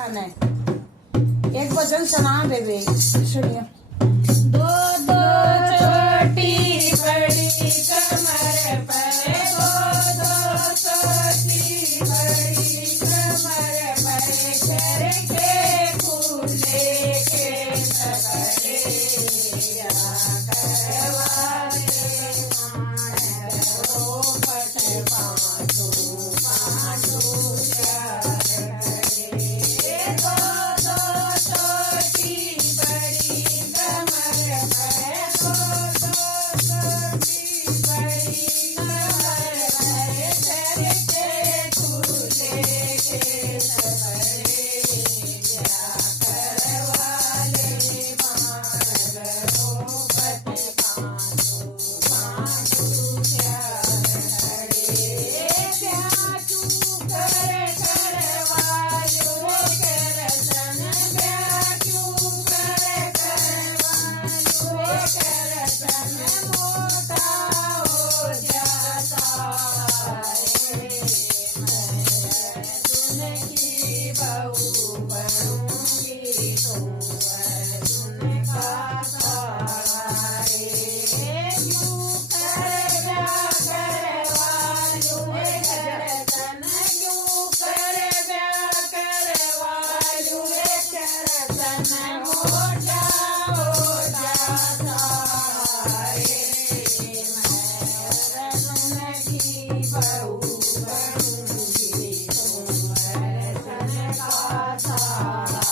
नहीं एक भजन सुना बेबे सुनिए। दो दो छोटी बड़ी कमर पर दो दो छोटी बड़ी कमर पर घर के फूले के सकरे या करवाले मान रो पट पाँचू पाँचू प्यार करे दो दो छोटी बड़ी कमर पर दो दो छोटी बड़ी कमर पर घर के फूले के सकरे या करवाले मान रो पट पाँचू पाँचू प्यार करे प्याचू कर करवायो करसन प्याचू कर करवायो करसन मोटा हो जाता है मैं अर्जुन की बहू बनूंगी तो अर्जुन का सहारे क्यों कर ब्याह करवायो करसन क्यों कर ब्याह करवायो करसन मोटा हो जाता है मैं अर्जुन की बहू बनूंगी तो अर्जुन का सहारा